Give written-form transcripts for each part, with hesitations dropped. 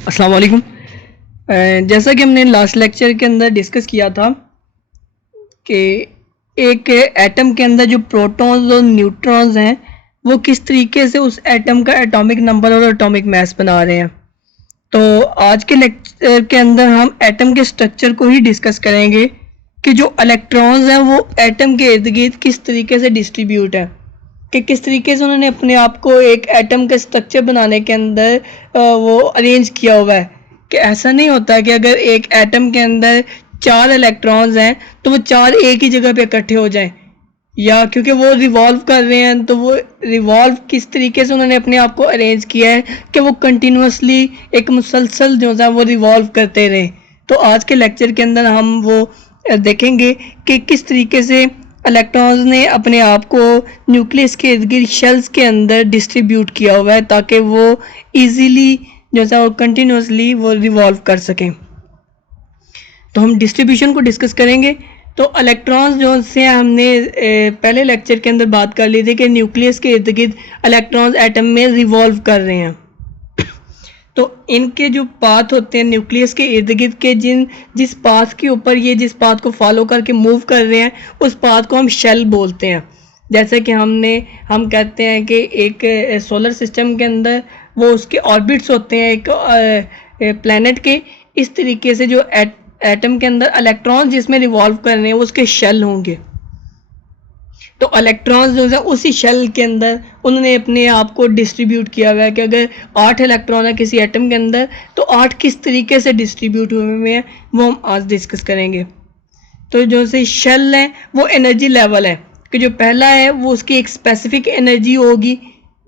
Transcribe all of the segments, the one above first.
अस्सलाम वालेकुम। जैसा कि हमने लास्ट लेक्चर के अंदर डिस्कस किया था कि एक एटम के अंदर जो प्रोटॉन्स और न्यूट्रॉन्स हैं वो किस तरीके से उस एटम का एटॉमिक नंबर और एटॉमिक मास बना रहे हैं। तो आज के लेक्चर के अंदर हम एटम के स्ट्रक्चर को ही डिस्कस करेंगे कि जो इलेक्ट्रॉन्स हैं वो एटम के इर्द गिर्द किस तरीके से डिस्ट्रीब्यूट है, कि किस तरीके से उन्होंने अपने आप को एक एटम का स्ट्रक्चर बनाने के अंदर वो अरेंज किया हुआ है। कि ऐसा नहीं होता कि अगर एक एटम के अंदर 4 इलेक्ट्रॉन्स हैं तो वो 4 एक ही जगह पे इकट्ठे हो जाएं, या क्योंकि वो रिवॉल्व कर रहे हैं तो वो रिवॉल्व किस तरीके से उन्होंने अपने आप को अरेंज किया है कि वो कंटिन्यूसली एक मुसलसल जो है वो रिवॉल्व करते रहें। तो आज के लेक्चर के अंदर हम वो देखेंगे कि किस तरीके से इलेक्ट्रॉन्स ने अपने आप को न्यूक्लियस के इर्द गिर्द शेल्स के अंदर डिस्ट्रीब्यूट किया हुआ है ताकि वो इजीली जो है वो कंटिन्यूसली वो रिवॉल्व कर सकें। तो हम डिस्ट्रीब्यूशन को डिस्कस करेंगे। तो इलेक्ट्रॉन्स जो से हमने पहले लेक्चर के अंदर बात कर ली थी कि न्यूक्लियस के इर्द गिर्द इलेक्ट्रॉन्स एटम में रिवॉल्व कर रहे हैं। तो इनके जो पाथ होते हैं न्यूक्लियस के इर्द गिर्द के जिस पाथ के ऊपर ये जिस पाथ को फॉलो करके मूव कर रहे हैं उस पाथ को हम शेल बोलते हैं। जैसे कि हम कहते हैं कि एक सोलर सिस्टम के अंदर वो उसके ऑर्बिट्स होते हैं एक प्लैनेट के, इस तरीके से जो एटम के अंदर इलेक्ट्रॉन जिसमें रिवॉल्व कर रहे हैं वो उसके शेल होंगे। तो इलेक्ट्रॉन्स जो है उसी शेल के अंदर उन्होंने अपने आप को डिस्ट्रीब्यूट किया हुआ है कि अगर 8 इलेक्ट्रॉन है किसी एटम के अंदर तो 8 किस तरीके से डिस्ट्रीब्यूट हुए हैं वो हम आज डिस्कस करेंगे। तो जो से शेल है वो एनर्जी लेवल है कि जो पहला है वो उसकी एक स्पेसिफिक एनर्जी होगी,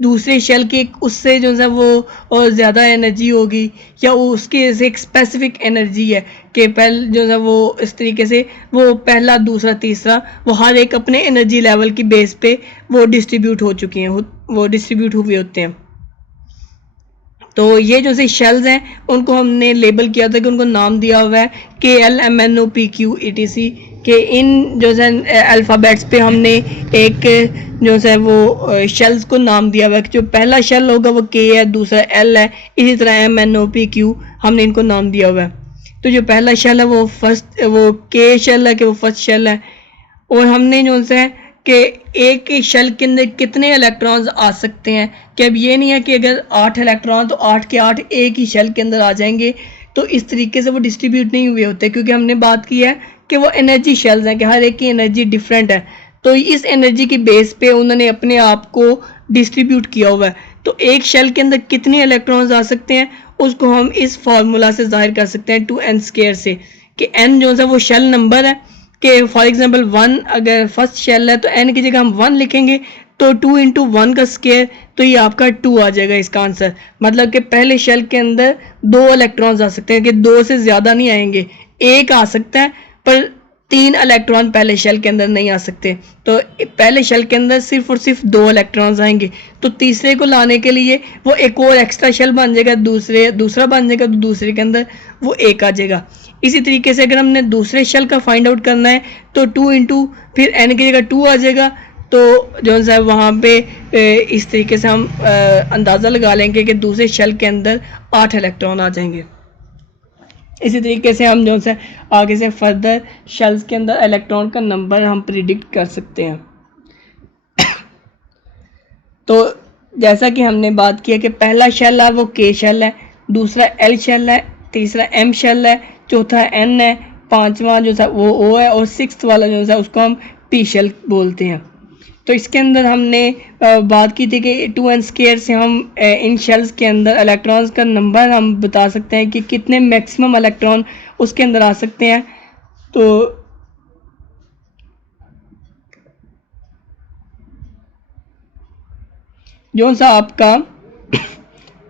दूसरे शेल की उससे जो है वो और ज़्यादा एनर्जी होगी, या उसकी एक स्पेसिफिक एनर्जी है कि पहले जो है वो इस तरीके से वो पहला दूसरा तीसरा वो हर एक अपने एनर्जी लेवल की बेस पे वो डिस्ट्रीब्यूट हो चुकी हैं, वो डिस्ट्रीब्यूट हुए होते हैं। तो ये जो से शेल्स हैं उनको हमने लेबल किया था कि उनको नाम दिया हुआ है KLMNOPQETC के इन जो है अल्फ़ाबेट्स पे हमने एक जो है वो शेल्स को नाम दिया हुआ है कि जो पहला शेल होगा वो K है, दूसरा L है, इसी तरह MNOPQ हमने इनको नाम दिया हुआ है। तो जो पहला शेल है वो K शेल है कि वो फर्स्ट शेल है, और हमने जो है कि एक ही शेल के अंदर कितने इलेक्ट्रॉन्स आ सकते हैं, कि अब ये नहीं है कि अगर 8 इलेक्ट्रॉन तो 8 के 8 एक ही शेल के अंदर आ जाएंगे, तो इस तरीके से वो डिस्ट्रीब्यूट नहीं हुए होते, क्योंकि हमने बात की है कि वो एनर्जी शेल्स हैं कि हर एक की एनर्जी डिफरेंट है। तो इस एनर्जी की बेस पे उन्होंने अपने आप को डिस्ट्रीब्यूट किया हुआ है। तो एक शेल के अंदर कितने इलेक्ट्रॉन्स आ सकते हैं उसको हम इस फार्मूला से जाहिर कर सकते हैं 2n² से, कि n जो है वो शेल नंबर है कि फॉर एग्जांपल 1 अगर फर्स्ट शेल है तो n की जगह हम 1 लिखेंगे तो 2 इंटू 1 का स्क्वायर तो ये आपका 2 आ जाएगा इसका आंसर। मतलब कि पहले शेल के अंदर 2 इलेक्ट्रॉन्स आ सकते हैं कि 2 से ज़्यादा नहीं आएंगे, एक आ सकता है पर 3 इलेक्ट्रॉन पहले शेल के अंदर नहीं आ सकते। तो पहले शेल के अंदर सिर्फ और सिर्फ 2 इलेक्ट्रॉन्स आएंगे, तो तीसरे को लाने के लिए वो एक और एक्स्ट्रा शेल बन जाएगा, दूसरा बन जाएगा, तो दूसरे के अंदर वो एक आ जाएगा। इसी तरीके से अगर हमने दूसरे शेल का फाइंड आउट करना है तो 2 इंटू फिर n की जगह 2 आ जाएगा, तो जो है वहाँ पे इस तरीके से हम अंदाज़ा लगा लेंगे कि दूसरे शेल के अंदर 8 इलेक्ट्रॉन आ जाएंगे। इसी तरीके से हम जो है आगे से फर्दर शेल्स के अंदर इलेक्ट्रॉन का नंबर हम प्रिडिक्ट कर सकते हैं। तो जैसा कि हमने बात किया कि पहला शेल है वो K शेल है, दूसरा L शेल है, तीसरा M शेल है, चौथा N है, पांचवा जो है वो O है, और सिक्स्थ वाला जो है उसको हम P शेल बोलते हैं। तो इसके अंदर हमने बात की थी कि 2n² से हम इन शेल्स के अंदर इलेक्ट्रॉन्स का नंबर हम बता सकते हैं कि कितने मैक्सिमम इलेक्ट्रॉन उसके अंदर आ सकते हैं। तो जो सा आपका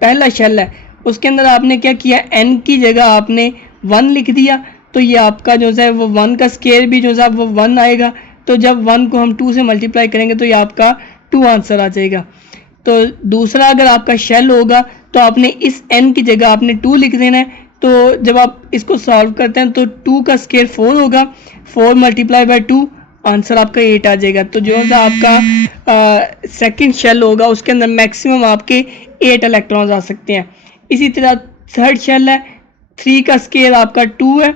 पहला शेल है उसके अंदर आपने क्या किया, n की जगह आपने 1 लिख दिया, तो ये आपका जो है वो 1 का स्क्वायर भी जो है वो 1 आएगा। तो जब 1 को हम 2 से मल्टीप्लाई करेंगे तो ये आपका 2 आंसर आ जाएगा। तो दूसरा अगर आपका शेल होगा तो आपने इस n की जगह आपने 2 लिख देना है, तो जब आप इसको सॉल्व करते हैं तो 2 का स्क्वायर 4 होगा, 4 मल्टीप्लाई बाय 2 आंसर आपका 8 आ जाएगा। तो जो है आपका सेकंड शेल होगा उसके अंदर मैक्सिमम आपके 8 इलेक्ट्रॉन्स आ सकते हैं। इसी तरह थर्ड शेल है, 3 का स्केयर आपका 2 है,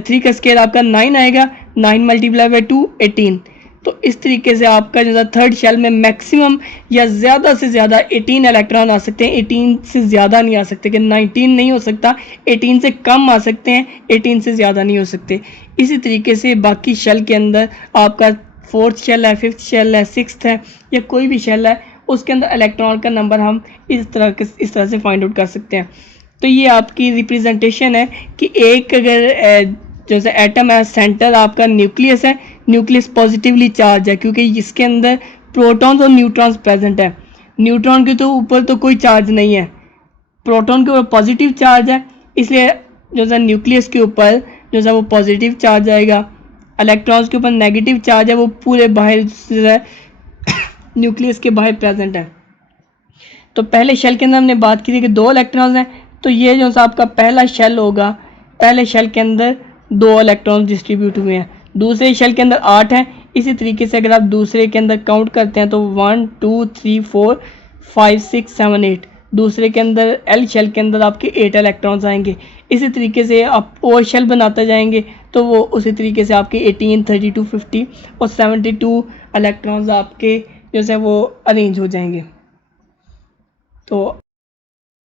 3 का स्केयर आपका 9 आएगा, 9 मल्टीप्लाई बाई 2 18। तो इस तरीके से आपका जो है थर्ड शेल में मैक्सिमम या ज़्यादा से ज़्यादा 18 इलेक्ट्रॉन आ सकते हैं, 18 से ज़्यादा नहीं आ सकते, कि 19 नहीं हो सकता, 18 से कम आ सकते हैं, 18 से ज़्यादा नहीं हो सकते। इसी तरीके से बाकी शेल के अंदर आपका फोर्थ शेल है, फिफ्थ शेल है, सिक्स्थ है, या कोई भी शेल है, उसके अंदर इलेक्ट्रॉन का नंबर हम इस तरह से फाइंड आउट कर सकते हैं। तो ये आपकी रिप्रेजेंटेशन है कि एक अगर जैसे एटम है, सेंटर आपका न्यूक्लियस है, न्यूक्लियस पॉजिटिवली चार्ज है क्योंकि इसके अंदर प्रोटॉन्स और न्यूट्रॉन्स प्रेजेंट है। न्यूट्रॉन के तो ऊपर तो कोई चार्ज नहीं है, प्रोटॉन के ऊपर पॉजिटिव चार्ज है, इसलिए जो है न्यूक्लियस के ऊपर जो है वो पॉजिटिव चार्ज आएगा। इलेक्ट्रॉन्स के ऊपर नेगेटिव चार्ज है, वो पूरे बाहर जो है न्यूक्लियस के बाहर प्रेजेंट है। तो पहले शेल के अंदर हमने बात की थी कि 2 इलेक्ट्रॉन्स हैं, तो ये जो सा आपका पहला शेल होगा, पहले शेल के अंदर 2 इलेक्ट्रॉन्स डिस्ट्रीब्यूट हुए हैं, दूसरे शेल के अंदर 8 हैं। इसी तरीके से अगर आप दूसरे के अंदर काउंट करते हैं तो 1 2 3 4 5 6 7 8, दूसरे के अंदर एल शेल के अंदर आपके 8 इलेक्ट्रॉन्स आएंगे। इसी तरीके से आप और शेल बनाते जाएंगे तो वो उसी तरीके से आपके 18 32 50 और 72 इलेक्ट्रॉन्स आपके जो है वो अरेंज हो जाएंगे। तो